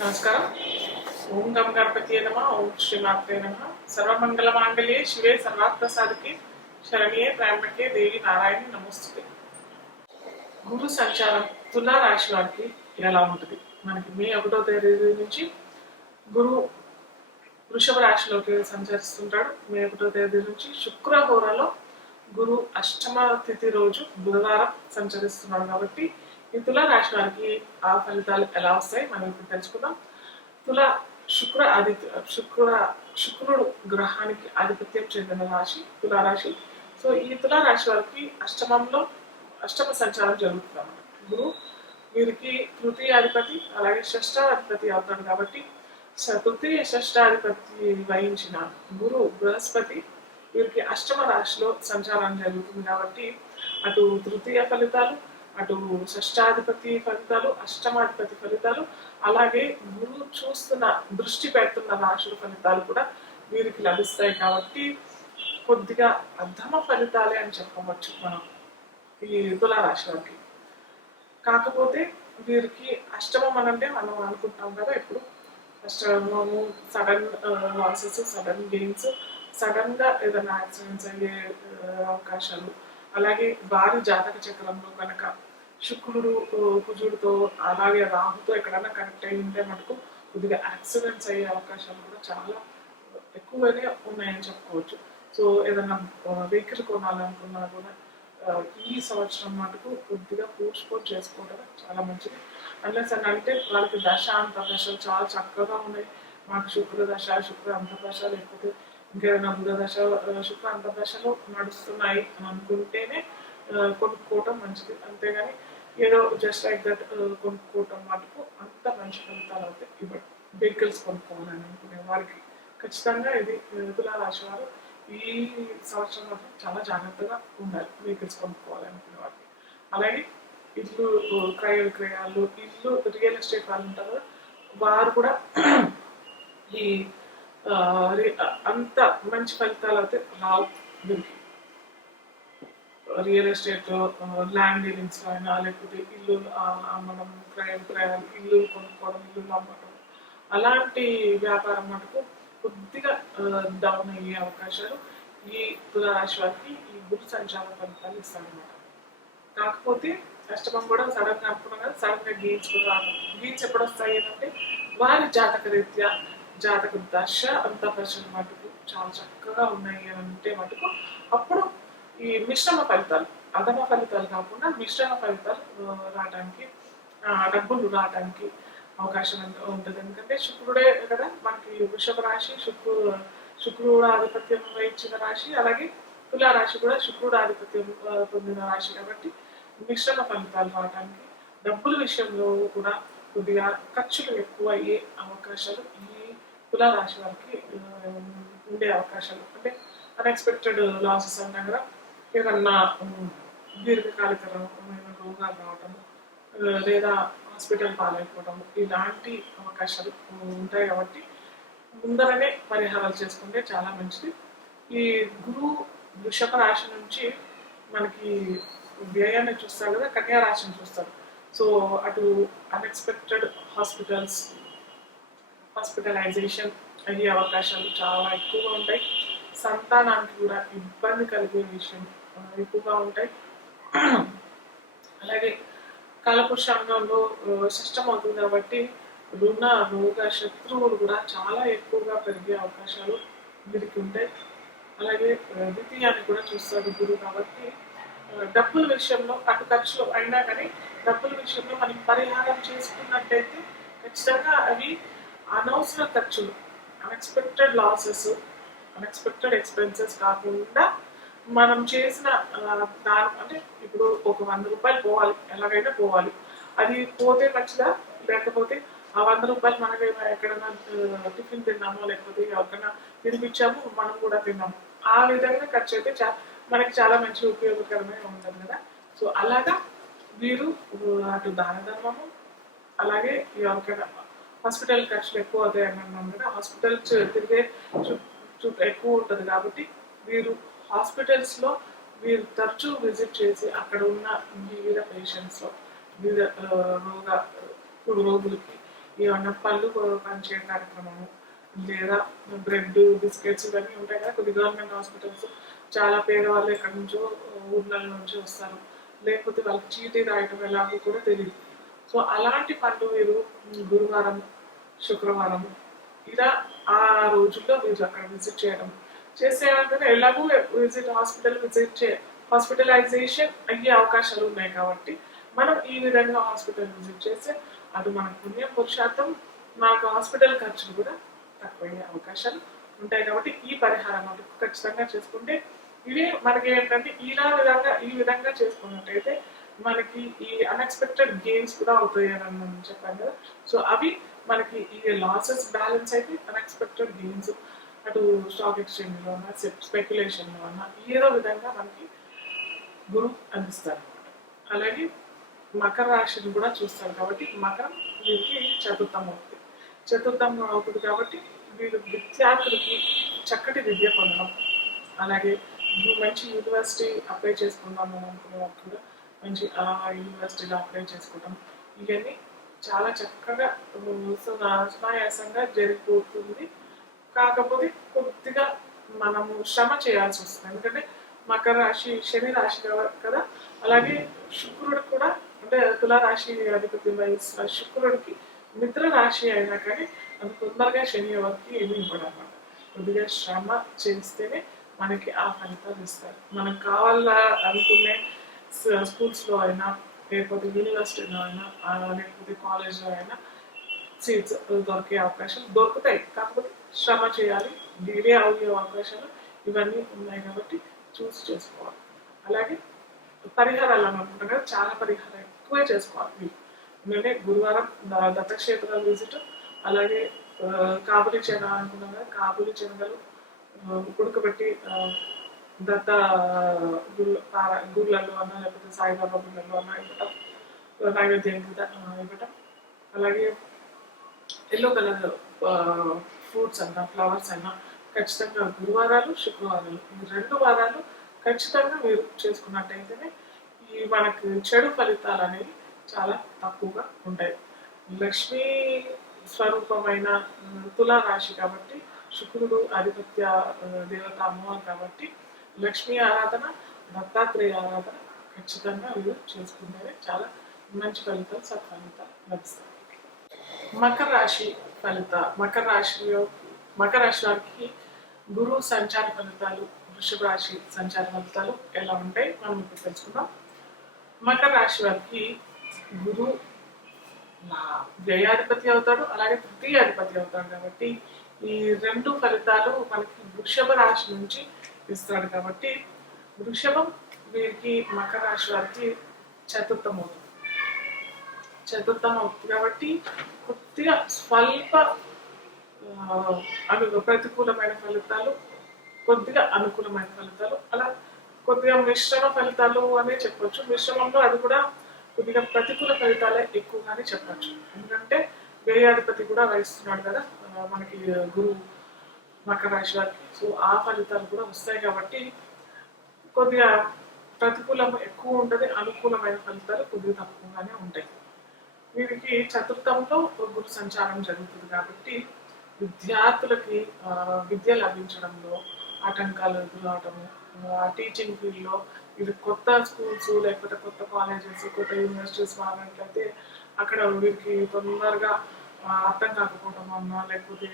నమస్కారం. ఓం గం గణపతి నమ. ఓం శ్రీమాత్రే నమ. సర్వమంగళ మాంగళ్యే శివే సర్వార్థసాధికే శరణ్యే త్రయంబకే దేవి నారాయణి నమోస్తుతే. గురు సంచారం తులా రాశి వారికి ఎలా ఉంటుంది? మనకి మే 1వ తేదీ నుంచి గురు వృషభ రాశిలోకి సంచరిస్తుంటాడు. మే 1వ తేదీ నుంచి శుక్రహోరలో గురు అష్టమ తిథి రోజు బుధవారం సంచరిస్తున్నాడు. కాబట్టి ఈ తులా రాశి వారికి ఆ ఫలితాలు ఎలా వస్తాయి మనం ఇప్పుడు తెలుసుకుందాం. తుల శుక్రుడు గ్రహానికి ఆధిపత్యం చెందిన రాశి తులారాశి. సో ఈ తులారాశి వారికి అష్టమ సంచారం జరుగుతుంది అన్నమాట. గురు వీరికి తృతీయాధిపతి అలాగే షష్టాధిపతి అవుతాడు. కాబట్టి తృతీయ షష్టాధిపతి వహించిన గురు బృహస్పతి వీరికి అష్టమ రాశిలో సంచారం జరుగుతుంది. కాబట్టి అటు తృతీయ ఫలితాలు, అటు షష్టాధిపతి ఫలితాలు, అష్టమాధిపతి ఫలితాలు, అలాగే గురువు దృష్టి పెడుతున్న రాశుల ఫలితాలు కూడా వీరికి లభిస్తాయి. కాబట్టి కొద్దిగా అధమ ఫలితాలే అని చెప్పవచ్చు మనం ఈ తులారాశి వారికి. కాకపోతే వీరికి అష్టమం అనంటే మనం అనుకుంటాం కదా, ఇప్పుడు అష్టమము sudden losses, sudden gains, sudden గా ఏదైనా యాక్సిడెంట్స్ అయ్యే అవకాశాలు, అలాగే వారి జాతక చక్రంలో కనుక శుక్రుడు కుజుడితో అలాగే రాహుతో ఎక్కడైనా కనెక్ట్ అయి ఉంటే మటుకు కొద్దిగా యాక్సిడెంట్స్ అయ్యే అవకాశాలు కూడా చాలా ఎక్కువనే ఉన్నాయని చెప్పుకోవచ్చు. సో ఏదైనా వెహికల్ కొనాలనుకున్నా కూడా ఈ సంవత్సరం మటుకు కొద్దిగా పోస్ట్పోన్ చేసుకోవడం చాలా మంచిది. అన్లెస్ అని అంటే వాళ్ళకి దశ అంతర్దశలు చాలా చక్కగా ఉన్నాయి, మాకు శుక్ర దశ, శుక్ర అంతర్దశ, లేకపోతే ఇంకేదైనా బుధ దశ, శుక్ర అంతర్దశలు నడుస్తున్నాయి అని అనుకుంటేనే కొనుక్కోవటం మంచిది. అంతేగాని ఏదో జస్ట్ లైక్ దట్ కొనుక్కోవటం మటుకు అంత మంచి ఫలితాలు అవుతాయి. ఇప్పుడు వెహికల్స్ కొనుక్కోవాలని అనుకునే వారికి ఖచ్చితంగా ఇది తులారాశి వారు ఈ సంవత్సరం మాత్రం చాలా జాగ్రత్తగా ఉండాలి వెహికల్స్ కొనుక్కోవాలనుకునే వారికి. అలాగే ఇల్లు క్రయ విక్రయాలు, ఇల్లు రియల్ ఎస్టేట్ వాళ్ళు ఉంటారు కదా, వారు కూడా ఈ అంత మంచి ఫలితాలు అయితే రావు. వీరికి రియల్ ఎస్టేట్ ల్యాండ్ డీలింగ్స్ అయినా, లేకపోతే ఇల్లు అమ్మడం, క్రయ విక్రయాలు, ఇల్లు కొనుక్కోవడం, ఇల్లు అమ్మటం, అలాంటి వ్యాపారం మటుకు కొద్దిగా డౌన్ అయ్యే అవకాశాలు ఈ తులారాశి వారికి ఈ గురు సంచార ఫలితాలు ఇస్తారనమాట. కాకపోతే అష్టమం కూడా సడన్ గా అనుకున్నాం కదా, సడన్ గా గెయిన్స్ కూడా రావడం. గెయిన్స్ ఎప్పుడు వస్తాయి అంటే వారి జాతక రీత్యా జాతక దశ అంతర్దశ మటుకు చాలా చక్కగా ఉన్నాయి అని అంటే మటుకు అప్పుడు ఈ మిశ్రమ ఫలితాలు, అధమ ఫలితాలు కాకుండా మిశ్రమ ఫలితాలు రావడానికి, డబ్బులు రావడానికి అవకాశం ఉంటుంది. ఎందుకంటే శుక్రుడే కదా మనకి వృషభ రాశి, శుక్రుడు ఆధిపత్యం వహించిన రాశి, అలాగే తులారాశి కూడా శుక్రుడు ఆధిపత్యం పొందిన రాశి. కాబట్టి మిశ్రమ ఫలితాలు రావడానికి, డబ్బుల విషయంలో కూడా కొద్దిగా ఖర్చులు ఎక్కువ అయ్యే అవకాశాలు ఈ తులారాశి వారికి ఉండే అవకాశాలు. అంటే అన్ఎక్స్పెక్టెడ్ లాసెస్ అంటాం కదా, ఏదన్నా దీర్ఘకాలికమైన రోగాలు రావటం, లేదా హాస్పిటల్ పాలైపోవడం, ఇలాంటి అవకాశాలు ఉంటాయి. కాబట్టి ముందరనే పరిహారాలు చేసుకుంటే చాలా మంచిది. ఈ గురువు వృషభ రాశి నుంచి మనకి వ్యయాన్ని చూస్తారు కదా, కన్యా రాశిని చూస్తారు. సో అటు అన్ఎక్స్పెక్టెడ్ హాస్పిటలైజేషన్ అయ్యే అవకాశాలు చాలా ఎక్కువగా ఉంటాయి. సంతానానికి కూడా ఇబ్బంది కలిగే విషయం ఎక్కువగా ఉంటాయి. అలాగే కాలపురుషాంగంలో సిస్టమ్ అవుతుంది కాబట్టి రుణ రోగ శత్రువులు కూడా చాలా ఎక్కువగా పెరిగే అవకాశాలు వీరికి ఉంటాయి. అలాగే ద్వితీయాన్ని కూడా చూస్తారు గురువు. కాబట్టి డబ్బుల విషయంలో అటు ఖర్చులు అయినా కానీ డబ్బుల విషయంలో మనం పరిహారం చేసుకున్నట్టయితే ఖచ్చితంగా అవి అనవసర ఖర్చులు, అన్ఎక్స్పెక్టెడ్ లాసెస్, అన్ఎక్స్పెక్టెడ్ ఎక్స్పెన్సెస్ కాకుండా మనం చేసిన దాని అంటే ఇప్పుడు ఒక 100 రూపాయలు పోవాలి, ఎలాగైనా పోవాలి. అది పోతే మంచిదా, లేకపోతే ఆ 100 రూపాయలు మనకి ఎక్కడైనా టిఫిన్ తిన్నామో, లేకపోతే ఎవరికైనా తినిపించాము, మనం కూడా తిన్నాము, ఆ విధంగా ఖర్చు అయితే మనకి చాలా మంచి ఉపయోగకరమైన ఉంటుంది కదా. సో అలాగా వీరు అటు దాన ధర్మము, అలాగే ఎవరికైనా హాస్పిటల్ ఖర్చులు ఎక్కువ అవుతాయి అన్నాం కదా, హాస్పిటల్ తిరిగే ఎక్కువ ఉంటుంది. కాబట్టి వీరు హాస్పిటల్స్లో వీరు తరచూ విజిట్ చేసి అక్కడ ఉన్న వివిధ పేషెంట్స్లో వివిధ రోగులకి ఏమన్నా పళ్ళు పంచే కార్యక్రమము లేదా బ్రెడ్ బిస్కెట్స్ ఇవన్నీ ఉంటాయి కదా. కొద్ది గవర్నమెంట్ హాస్పిటల్స్ చాలా పేదవాళ్ళు ఎక్కడి నుంచో ఊర్ల నుంచి వస్తారు, లేకపోతే వాళ్ళకి చీటీ రాయటం ఎలాగో కూడా తెలియదు. సో అలాంటి పనులు మీరు గురువారం శుక్రవారం ఇలా ఆ రోజుల్లో మీరు అక్కడ విజిట్ చేయడం చేసేయాలంటే ఎలాగో హాస్పిటలైజేషన్ అయ్యే అవకాశాలు ఉన్నాయి కాబట్టి మనం ఈ విధంగా హాస్పిటల్ విజిట్ చేస్తే అటు మనకు పుణ్యం పురుషార్థం మనకు హాస్పిటల్ ఖర్చులు కూడా తక్కువయ్యే అవకాశాలు ఉంటాయి. కాబట్టి ఈ పరిహారం మటుకు ఖచ్చితంగా చేసుకుంటే ఇవి మనకి ఏంటంటే ఈ విధంగా చేసుకున్నట్టయితే మనకి ఈ అన్ఎక్స్పెక్టెడ్ గెయిన్స్ కూడా అవుతాయి అని మనం చెప్పాను కదా. సో అవి మనకి ఈ లాసెస్ బ్యాలెన్స్ అయితే అన్ఎక్స్పెక్టెడ్ గెయిన్స్ అటు స్టాక్ ఎక్స్చేంజ్లో అన్నా స్పెక్యులేషన్లో అన్నా ఏదో విధంగా మనకి గురువు అందిస్తారు అనమాట. అలాగే మకర రాశిని కూడా చూస్తారు కాబట్టి మకరం వీరికి చతుర్థం అవుతుంది కాబట్టి వీళ్ళు విద్యార్థులకి చక్కటి విద్య పొందడం, అలాగే మంచి యూనివర్సిటీ అప్లై చేసుకుందాం అని అనుకునే వాళ్ళు కూడా మంచి ఆ యూనివర్సిటీలో అప్లై చేసుకోవడం ఇవన్నీ చాలా చక్కగా సునాయాసంగా జరిగిపోతుంది. కాకపోతే కొద్దిగా మనము శ్రమ చేయాల్సి వస్తుంది, ఎందుకంటే మకర రాశి శని రాశి కదా. అలాగే శుక్రుడు కూడా అంటే తులారాశి అధిపతి వయసు శుక్రుడికి మిత్ర రాశి అయినా కానీ అది తొందరగా శని ఎవరికి ఏమి ఇవ్వడన్నమాట. కొద్దిగా శ్రమ చేస్తేనే మనకి ఆ ఫలితాలు ఇస్తారు. మనకు కావాలా అనుకునే స్కూల్స్లో అయినా లేకపోతే యూనివర్సిటీలో అయినా లేకపోతే కాలేజ్లో అయినా సీట్స్ దొరికే అవకాశాలు దొరుకుతాయి. కాకపోతే శ్రమ చేయాలి, డిలే అయ్యే అవకాశాలు ఇవన్నీ ఉన్నాయి కాబట్టి చూసి చేసుకోవాలి. అలాగే పరిహారాలు అనుకుంటాం కదా, చాలా పరిహారాలు ఎక్కువే చేసుకోవాలి మీరు. ఎందుకంటే గురువారం దత్తక్షేత్రాలు విజిట్, అలాగే కాబులి చెన అనుకున్నాం కదా, కాబులి శనగలు ఉడకబెట్టి దత్త గుళ్ళల్లో అన్నా లేకపోతే సాయిబాబా గుళ్ళల్లో అన్నా ఇవ్వటం, నైవేద్యం ఇవ్వటం. అలాగే ఎల్లో కలర్ ఫ్రూట్స్ అన్నా ఫ్లవర్స్ అన్నా ఖచ్చితంగా గురువారాలు శుక్రవారాలు ఈ 2 వారాలు ఖచ్చితంగా మీరు చేసుకున్నట్టయితేనే ఈ మనకు చెడు ఫలితాలు అనేవి చాలా తక్కువగా ఉంటాయి. లక్ష్మీ స్వరూపమైన తులారాశి కాబట్టి శుక్రుడు ఆధిపత్య దేవత అమ్మవారు కాబట్టి లక్ష్మీ ఆరాధన దత్తాత్రేయ ఆరాధన ఖచ్చితంగా మీరు చేసుకుంటేనే చాలా మంచి ఫలితాలు సత్ఫలితాలు లభిస్తాయి. మకర రాశి మకర రాశి వారికి గురువు సంచార ఫలితాలు, వృషభ రాశి సంచార ఫలితాలు ఎలా ఉంటాయి మనం ఇప్పుడు తెలుసుకుందాం. మకర రాశి వారికి గురువు వ్యయాధిపతి అవుతాడు, అలాగే తృతీయాధిపతి అవుతాడు కాబట్టి ఈ 2 ఫలితాలు మనకి వృషభ రాశి నుంచి ఇస్తాడు. కాబట్టి వృషభం వీరికి మకర రాశి వారికి చతుర్థం అవుతుంది కాబట్టి కొద్దిగా స్వల్ప ప్రతికూలమైన ఫలితాలు, కొద్దిగా అనుకూలమైన ఫలితాలు, అలా కొద్దిగా మిశ్రమ ఫలితాలు అనే చెప్పొచ్చు. మిశ్రమంలో అది కూడా కొద్దిగా ప్రతికూల ఫలితాలే ఎక్కువగానే చెప్పచ్చు, ఎందుకంటే వ్యయాధిపతి కూడా వహిస్తున్నాడు కదా మనకి గురువు మకర రాశి వారికి. సో ఆ ఫలితాలు కూడా వస్తాయి కాబట్టి కొద్దిగా ప్రతికూలం ఎక్కువ ఉంటుంది, అనుకూలమైన ఫలితాలు కొద్దిగా తక్కువగానే ఉంటాయి. వీరికి చతుర్థంలో గురు సంచారం జరుగుతుంది కాబట్టి విద్యార్థులకి విద్య లభించడంలో ఆటంకాలు ఎదురవటము, టీచింగ్ ఫీల్డ్లో ఇది కొత్త స్కూల్స్ లేకపోతే కొత్త కాలేజెస్ కొత్త యూనివర్సిటీస్ వాళ్ళట్లయితే అక్కడ వీరికి తొందరగా అర్థం కాకపోవడం అన్నా లేకపోతే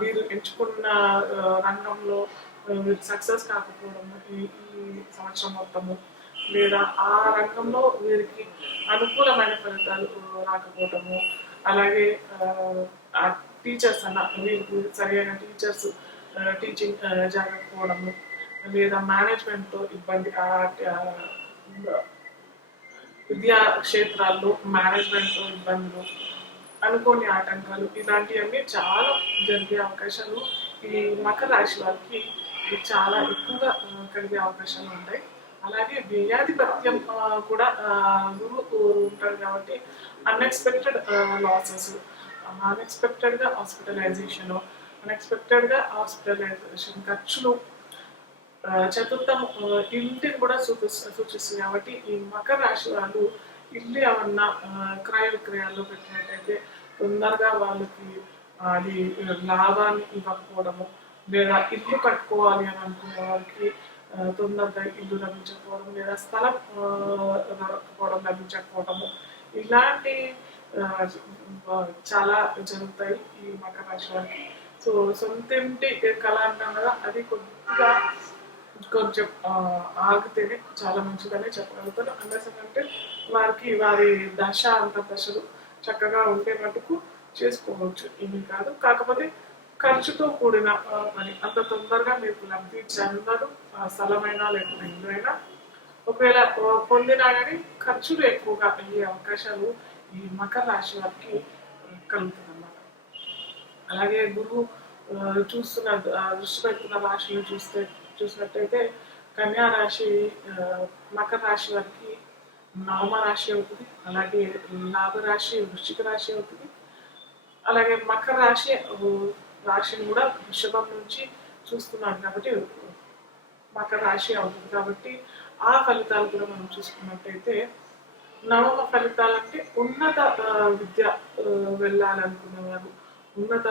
వీరు ఎంచుకున్న రంగంలో వీరు సక్సెస్ కాకపోవడం ఈ సంవత్సరం మొత్తము, లేదా ఆ రంగంలో వీరికి అనుకూలమైన ఫలితాలు రాకపోవటము, అలాగే టీచర్స్ అన్న వీరికి సరైన టీచర్స్ టీచింగ్ జరగకపోవడము, లేదా మేనేజ్మెంట్తో ఇబ్బంది, విద్యా క్షేత్రాల్లో మేనేజ్మెంట్తో ఇబ్బందులు, అనుకోని ఆటంకాలు ఇలాంటివన్నీ చాలా జరిగే అవకాశాలు ఈ మకర రాశి వారికి చాలా ఎక్కువగా కలిగే అవకాశాలు ఉంటాయి. అలాగే వ్యయాధిపత్యం కూడా గురువు ఉంటాడు కాబట్టి అన్ఎక్స్పెక్టెడ్ లాసెస్, అన్ఎక్స్పెక్టెడ్గా హాస్పిటలైజేషన్ ఖర్చులు, చతుర్థం ఇంటిని కూడా సూచిస్తుంది కాబట్టి ఈ మకర రాశి వాళ్ళు ఇల్లు ఏమన్నా క్రయ విక్రయాల్లో పెట్టినట్టయితే తొందరగా వాళ్ళకి అది లాభాన్ని ఇవ్వకపోవడము, లేదా ఇల్లు కట్టుకోవాలి అని అనుకునే వారికి తొందరగా ఇల్లు లభించకపోవడం, లేదా స్థలం లభించకపోవడము, ఇలాంటి చాలా జరుగుతాయి ఈ మకర రాశి వారికి. సో సొంతింటి కళ అంటాం కదా, అది కొద్దిగా కొంచెం ఆగితేనే చాలా మంచిదని చెప్పగలుగుతాను. అంటే వారికి వారి దశ అంతర్దశలు చక్కగా ఉంటే మటుకు చేసుకోవచ్చు, ఏమీ కాదు. కాకపోతే ఖర్చుతో కూడిన పని, అంత తొందరగా మీకు లబ్ధి చెందదు. స్థలమైనా లేకపోతే ఇల్లు అయినా ఒకవేళ పొందినా కానీ ఖర్చులు ఎక్కువగా అయ్యే అవకాశాలు ఈ మకర రాశి వారికి కలుగుతుంది అన్నమాట. అలాగే గురువు చూస్తున్న దృష్టి పెడుతున్న రాశిని చూసినట్టయితే కన్యా రాశి మకర రాశి వారికి నవమ రాశి అవుతుంది. అలాగే లాభరాశి వృశ్చిక రాశి అవుతుంది. అలాగే మకర రాశిని కూడా వృషభం నుంచి చూస్తున్నాం కాబట్టి మకర రాశి అవుతుంది. కాబట్టి ఆ ఫలితాలు కూడా మనం చూసుకున్నట్టయితే నవమ ఫలితాలు అంటే ఉన్నత విద్య వెళ్ళాలనుకునేవారు, ఉన్నత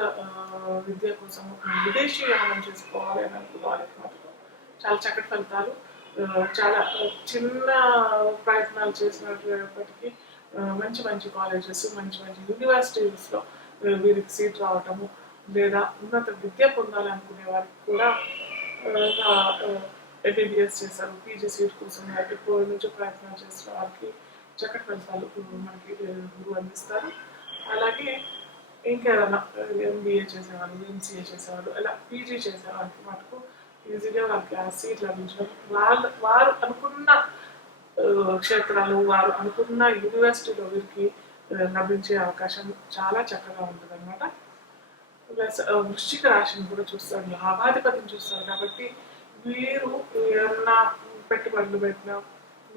విద్య కోసం విదేశీ యానం చేసుకోవాలి అని అనుకున్న వాళ్ళకి మాత్రం చాలా చక్కటి ఫలితాలు. చాలా చిన్న ప్రయత్నాలు చేసినప్పటికీ మంచి మంచి కాలేజెస్, మంచి మంచి యూనివర్సిటీస్లో వీరికి సీట్ రావటము, లేదా ఉన్నత విద్య పొందాలనుకునే వారికి కూడా ఎంబీబీఎస్ చేశారు, పీజీ సీట్ కోసం ఎప్పటి నుంచో ప్రయత్నాలు చేసిన వారికి చక్కటి ఫలితాలు మనకి గురువు అందిస్తారు. అలాగే ఇంకేదైనా ఎంబీఏ చేసేవాళ్ళు, ఎంసీఏ చేసేవాళ్ళు, ఇలా పీజీ చేసేవాళ్ళకి మటుకు ఈజీగా వాళ్ళకి ఆ సీట్ లభించడం, వారు అనుకున్న క్షేత్రాలు, వారు అనుకున్న యూనివర్సిటీలో వీరికి లభించే అవకాశం చాలా చక్కగా ఉంటుంది అనమాట. ప్లస్ వృశ్చిక రాశిని కూడా చూస్తారు, లాభాధిపతిని చూస్తారు. కాబట్టి వీరు ఏమన్నా పెట్టుబడులు పెట్టినా,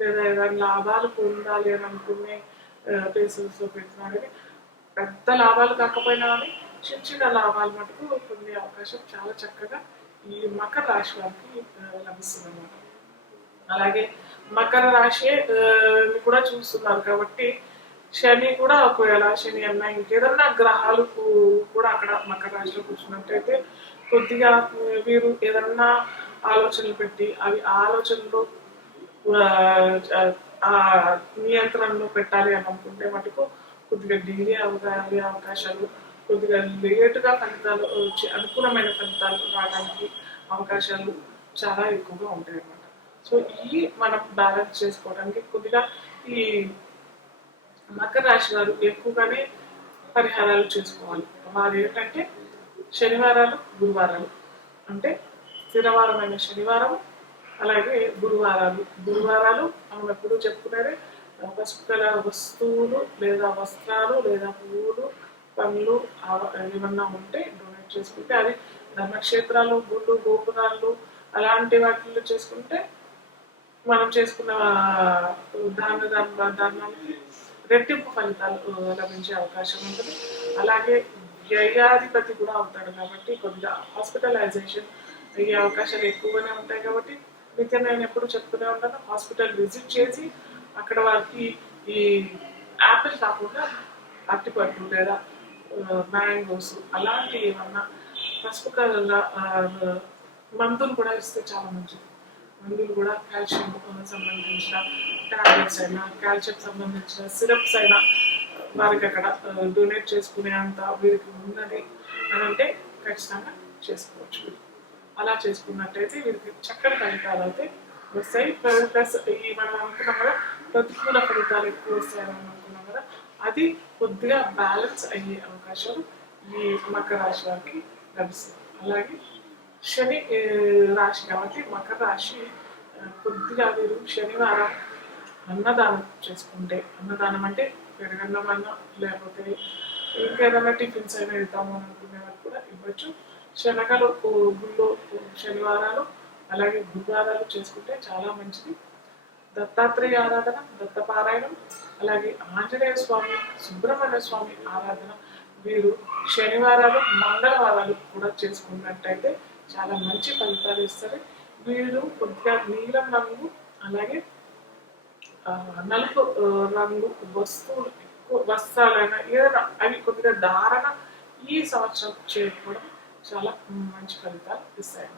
లేదా ఏదైనా లాభాలు పొందాలి అని అనుకునే ప్లేసెస్లో పెట్టినా కానీ పెద్ద లాభాలు కాకపోయినా కానీ చిన్న చిన్న లాభాలు మటుకు పొందే అవకాశం చాలా చక్కగా ఈ మకర రాశి వారికి లభిస్తుంది అన్నమాట. అలాగే మకర రాశి కూడా చూస్తున్నారు కాబట్టి శని కూడా ఒకవేళ శని అన్న ఇంకేదన్నా గ్రహాలు కూడా అక్కడ మకర రాశిలో కూర్చున్నట్టయితే కొద్దిగా వీరు ఏదన్నా ఆలోచనలు పెట్టి అవి ఆలోచనలు నియంత్రణలో పెట్టాలి అని అనుకుంటే మటుకు కొద్దిగా డిలే అయ్యే అవకాశాలు, కొద్దిగా లేటుగా ఫలితాలు వచ్చి అనుకూలమైన ఫలితాలు రావడానికి అవకాశాలు చాలా ఎక్కువగా ఉంటాయి అన్నమాట. సో ఈ మనం బ్యాలెన్స్ చేసుకోవడానికి కొద్దిగా ఈ మకర రాశి వారు ఎక్కువగానే పరిహారాలు చేసుకోవాలి. వారు ఏంటంటే శనివారాలు, గురువారాలు, అంటే స్థిరవారమైన శనివారం, అలాగే గురువారాలు మనం ఎప్పుడు చెప్పుకునేది పసుపు కలర్ వస్తువులు లేదా వస్త్రాలు లేదా పువ్వులు, పండ్లు ఏమన్నా ఉంటే డొనేట్ చేసుకుంటే, అది ధర్మక్షేత్రాలు, గుళ్ళు, గోపురాలు అలాంటి వాటిల్లో చేసుకుంటే మనం చేసుకున్న దానానికి రెట్టింపు ఫలితాలు లభించే అవకాశం ఉంటుంది. అలాగే వ్యయాధిపతి కూడా అవుతాడు కాబట్టి కొద్దిగా హాస్పిటలైజేషన్ అయ్యే అవకాశాలు ఎక్కువగానే ఉంటాయి. కాబట్టి నిత్యం నేను ఎప్పుడు చెప్తూనే ఉంటాను, హాస్పిటల్ విజిట్ చేసి అక్కడ వారికి ఈ యాపిల్ కాకుండా అరటిపళ్ళు లేదా మ్యాంగోస్ అలాంటి ఏమన్నా పసుపు కలర్గా మందులు కూడా ఇస్తే చాలా మంచిది. మందులు కూడా కాల్షియం సంబంధించిన టాబ్లెట్స్ అయినా, కాల్షియం సంబంధించిన సిరప్స్ అయినా వారికి అక్కడ డొనేట్ చేసుకునే అంత వీరికి ఉన్నది అని అంటే ఖచ్చితంగా చేసుకోవచ్చు. అలా చేసుకున్నట్టయితే వీరికి చక్కటి ఫలితాలు అయితే వస్తాయి. ప్లస్ ఈ మనం అనుకున్నాం కదా ప్రతికూల ఫలితాలు ఎక్కువ వస్తాయని అనుకున్నాం కదా, అది కొద్దిగా బ్యాలెన్స్ అయ్యే అవకాశాలు ఈ మకర రాశి వారికి లభిస్తుంది. అలాగే శని రాశి కాబట్టి మకర రాశి కొద్దిగా వీరు శనివారం అన్నదానం చేసుకుంటే, అన్నదానం అంటే పెరగన్నం అన్నా లేకపోతే ఇంకేదైనా టిఫిన్స్ అయినా ఇద్దాము అనుకునే వాళ్ళు కూడా ఇవ్వచ్చు. శనగలు గుళ్ళు శనివారాలు అలాగే గురువారాలు చేసుకుంటే చాలా మంచిది. దత్తాత్రేయ ఆరాధన, దత్తపారాయణం, అలాగే ఆంజనేయ స్వామి, సుబ్రహ్మణ్య స్వామి ఆరాధన వీరు శనివారాలు, మంగళవారాలు కూడా చేసుకున్నట్టయితే చాలా మంచి ఫలితాలు ఇస్తారు. వీరు కొద్దిగా నీలం రంగు అలాగే నలుపు రంగు వస్తువులు వస్త్రాలైనా ఏదైనా అవి కొద్దిగా ధారణ ఈ సంవత్సరం చేయకపోవడం చాలా మంచి ఫలితాలు ఇస్తాయి.